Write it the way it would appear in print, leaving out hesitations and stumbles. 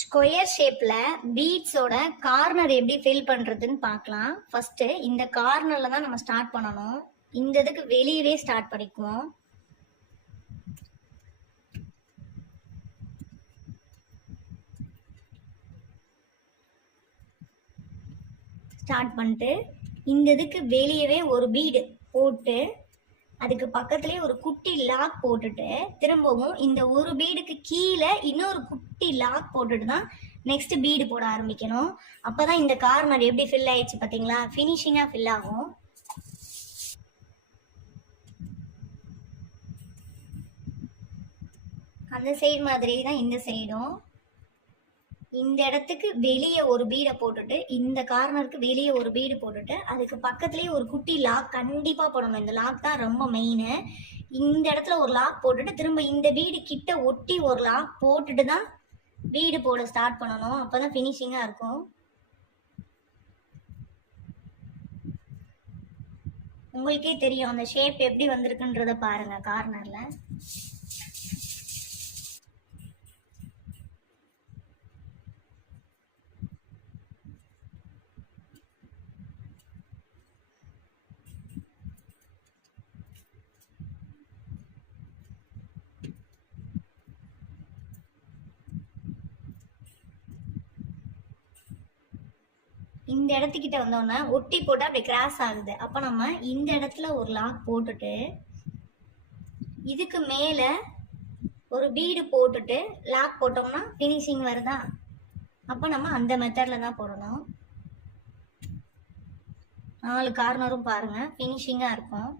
Square ஷேப்ல பீட்ஸோட corner எப்படி fill பண்றதுன்னு பார்க்கலாம். ஃபர்ஸ்ட் இந்த கார்னர்ல தான் நம்ம ஸ்டார்ட் பண்ணணும். இந்த இதுக்கு வெளியவே ஸ்டார்ட் பண்ணிக்குவோம். ஸ்டார்ட் பண்ணிட்டு இந்த இதுக்கு வெளியவே ஒரு பீடு போட்டு அதுக்கு பக்கத்துலேயே ஒரு குட்டி லாக் போட்டுட்டு திரும்பவும் இந்த ஒரு பீடுக்கு கீழே இன்னொரு குட்டி லாக் போட்டுட்டு தான் நெக்ஸ்ட் பீடு போட ஆரம்பிக்கணும். அப்போதான் இந்த கார்னர் எப்படி ஃபில் ஆயிடுச்சு பார்த்தீங்களா, ஃபினிஷிங்காக ஃபில் ஆகும். அந்த சைடு மாதிரி தான் இந்த சைடும். இந்த இடத்துக்கு வெளியே ஒரு பீடை போட்டுட்டு இந்த கார்னருக்கு வெளியே ஒரு பீடு போட்டுட்டு அதுக்கு பக்கத்துலேயே ஒரு குட்டி லாக் கண்டிப்பாக போடணும். இந்த லாக் தான் ரொம்ப மெயின். இந்த இடத்துல ஒரு லாக் போட்டுட்டு திரும்ப இந்த பீடு கிட்ட ஒட்டி ஒரு லாக் போட்டுட்டு தான் பீடு போட ஸ்டார்ட் பண்ணணும். அப்போ தான் ஃபினிஷிங்காக இருக்கும். உங்களுக்கே தெரியும் அந்த ஷேப் எப்படி வந்திருக்குன்றத பாருங்க. கார்னர்ல இந்த இடத்துக்கிட்ட வந்தோன்னா ஒட்டி போட்டு அப்படி கிராஸ் ஆகுது. அப்போ நம்ம இந்த இடத்துல ஒரு லாக் போட்டுட்டு இதுக்கு மேலே ஒரு பீடு போட்டுட்டு லாக் போட்டோம்னா ஃபினிஷிங் வருதா. அப்போ நம்ம அந்த மெத்தடில் தான் போடணும். 4 கார்னரும் பாருங்கள் ஃபினிஷிங்காக இருக்கும்.